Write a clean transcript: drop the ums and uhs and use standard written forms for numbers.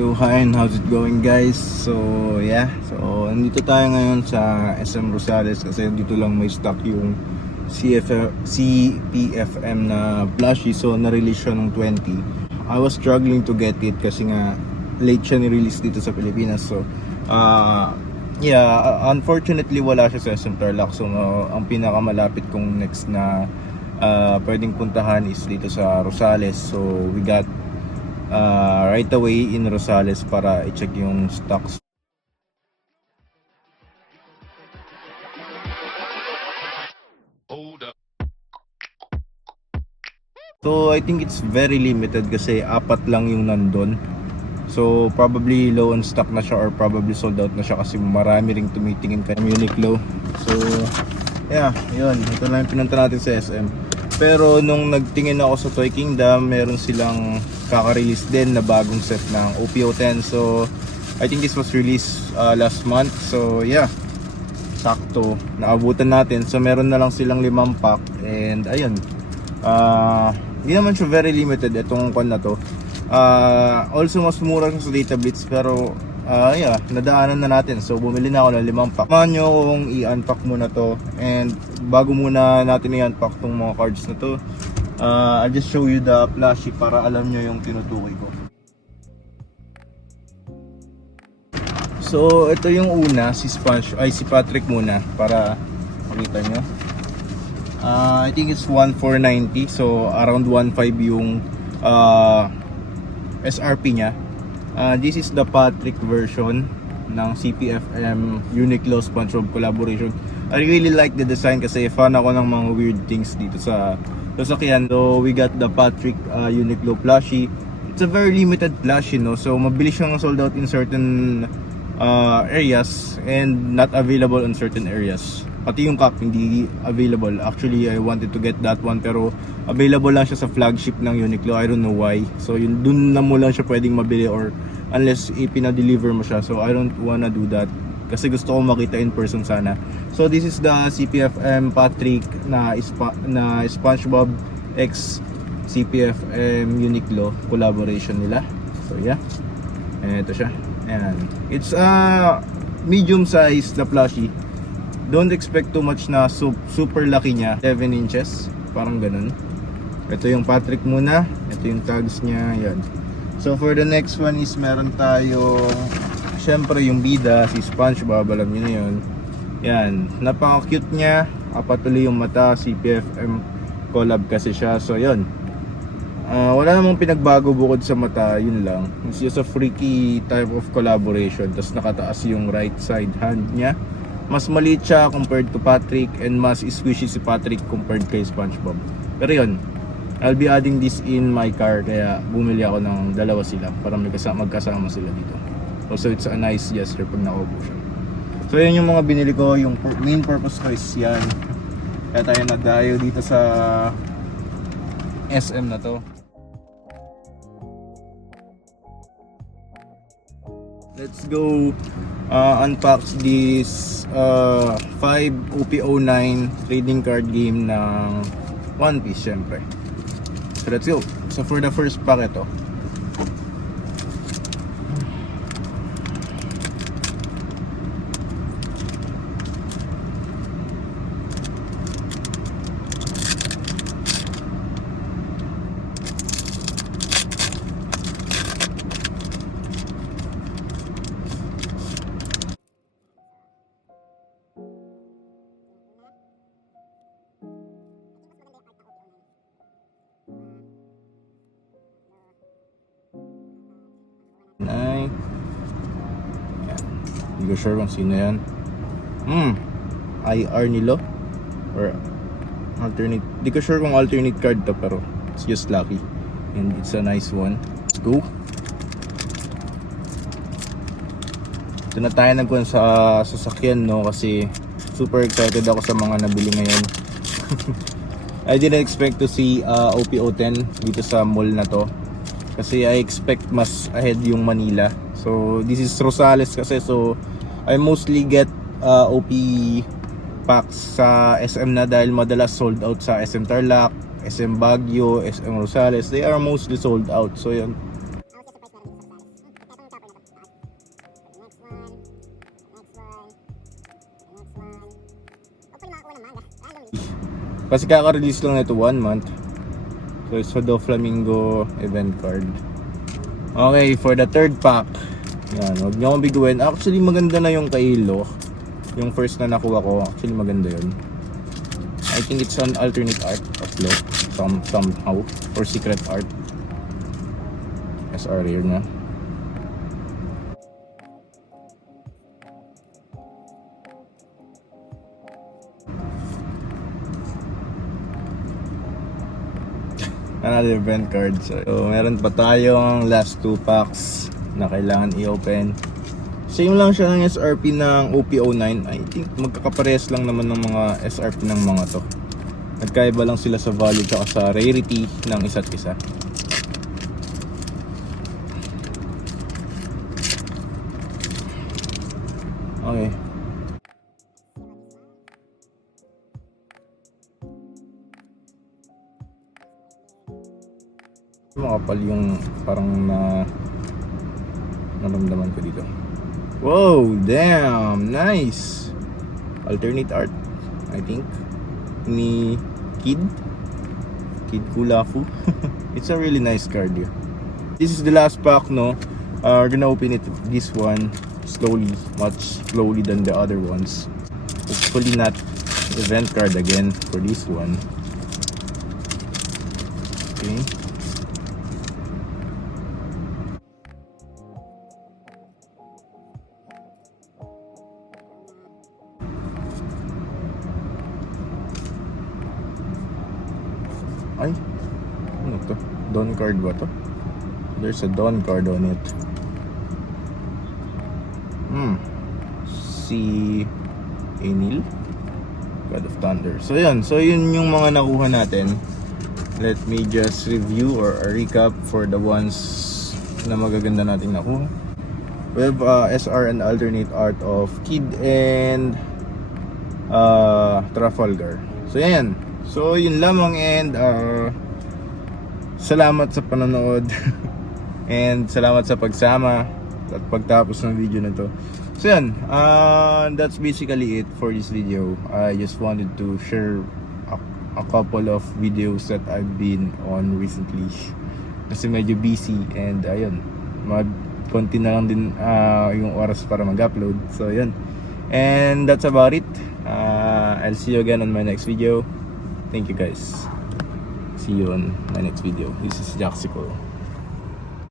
So hi, and how's it going guys? So nandito tayo ngayon sa SM Rosales kasi dito lang may stock yung CPFM na plushie. So na-release siya nung 20. I was struggling to get it kasi nga late siya ni-release dito sa Pilipinas. So unfortunately wala siya sa SM Tarlac. So ang pinakamalapit kong next na pwedeng puntahan is dito sa Rosales. So we got right away in Rosales para i-check yung stocks. So I think it's very limited kasi apat lang yung nandun. So probably low on stock na siya or probably sold out na siya kasi marami ring tumitingin kay Uniqlo. So yun. Ito lang yung pinunta natin sa SM. Pero nung nagtingin ako sa Toy Kingdom, meron silang kaka-release din na bagong set ng OPO10. So I think this was released last month. So sakto naabutan natin. So meron na lang silang 5 pack and ayun. Hindi naman siya very limited itong kon na to. Also mas mura siya sa Data Blitz pero nadaanan na natin. So bumili na ako ng 5 pack. Samahan nyo kung i-unpack muna to. And bago muna natin i-unpack tong mga cards na to, I'll just show you the plushie para alam nyo yung tinutukoy ko. So ito yung una, si Patrick muna para makita nyo. I think it's 1,490, so around 1,500 yung SRP nya. This is the Patrick version ng CPFM Uniqlo SpongeBob collaboration. I really like the design kasi fan ako ng mga weird things dito sa sasakyan. So we got the Patrick Uniqlo plushie. It's a very limited plushie, no? So mabilis siyang sold out in certain areas and not available in certain areas. Pati yung cap hindi available. Actually I wanted to get that one pero available lang siya sa flagship ng Uniqlo. I don't know why. So yun, dun na mo lang siya pwedeng mabili or unless ipina-deliver mo siya. So I don't wanna do that kasi gusto ko makita in person sana. So this is the CPFM Patrick na SpongeBob X CPFM Uniqlo collaboration nila. So ito siya. Ayan. It's medium size na plushie. Don't expect too much na super laki niya. 11 inches. Parang ganun. Ito yung Patrick muna. Ito yung tags niya. Yan. So for the next one is meron tayo syempre yung bida, si SpongeBob. Alam niyo na yun. Yan. Napaka-cute niya. Patuloy yung mata. CPFM collab kasi siya. So yun. Wala namang pinagbago bukod sa mata. Yun lang. It's just a freaky type of collaboration. Tapos nakataas yung right side hand niya. Mas maliit siya compared to Patrick and mas squishy si Patrick compared kay SpongeBob. Pero yun, I'll be adding this in my car kaya bumili ako ng dalawa sila para magkasama sila dito. Also it's a nice gesture pag nakaupo siya. So yun yung mga binili ko, yung main purpose ko is yan. Kaya tayo nagdayo dito sa SM na to. Let's go unpack this 5 OPO9 trading card game ng One Piece syempre. So let's go. So for the first pack ito. Hindi ko sure kung sino yan. IR nilo or alternate. Hindi ko sure kung alternate card to pero it's just lucky and it's a nice one. Let's go. Ito na tayo nagkuhan sa sasakyan, no, kasi super excited ako sa mga nabili ngayon. I didn't expect to see OPO10 dito sa mall na to kasi I expect mas ahead yung Manila. So this is Rosales kasi, so I mostly get OP packs sa SM na dahil madalas sold out sa SM Tarlac, SM Baguio, SM Rosales. They are mostly sold out. So yun. Kasi kaka-release lang nito 1 month. So it's a Doflamingo event card. Okay, for the third pack. Yan, huwag niyo akong biguin. Actually, maganda na yung kay Lo. Yung first na nakuha ko, actually maganda yun. I think it's an alternate art of Lo. Somehow. Or secret art. SR rare na. Another event card. So meron pa tayong last 2 packs na kailangan i-open. Same lang siya ng SRP ng OP09. I think magkakaparehas lang naman ng mga SRP ng mga to. Nagkaiba lang sila sa value at sa rarity ng isa't isa. Okay. Makapal yung parang naramdaman ko dito. Wow, damn, nice. Alternate art, I think, ni Kid Kulafu. It's a really nice card, yeah. This is the last pack, no? We're gonna open it, this one, slowly, much slowly than the other ones. Hopefully not event card again for this one. Okay. Ay, ano to? Dawn card ba to? There's a Dawn card on it. Si Enil, God of Thunder. So yun yung mga nakuha natin. Let me just review or recap for the ones na magaganda nating nakuha. We have SR and alternate art of Kid and Trafalgar. So yan. So yun lamang, and salamat sa panonood and salamat sa pagsama at pagtapos ng video na to. So yan, that's basically it for this video. I just wanted to share a couple of videos that I've been on recently kasi medyo busy, and ayun, konti na lang din yung oras para mag-upload. So yun, and that's about it. I'll see you again on my next video. Thank you guys. See you on my next video. This is Jaxico.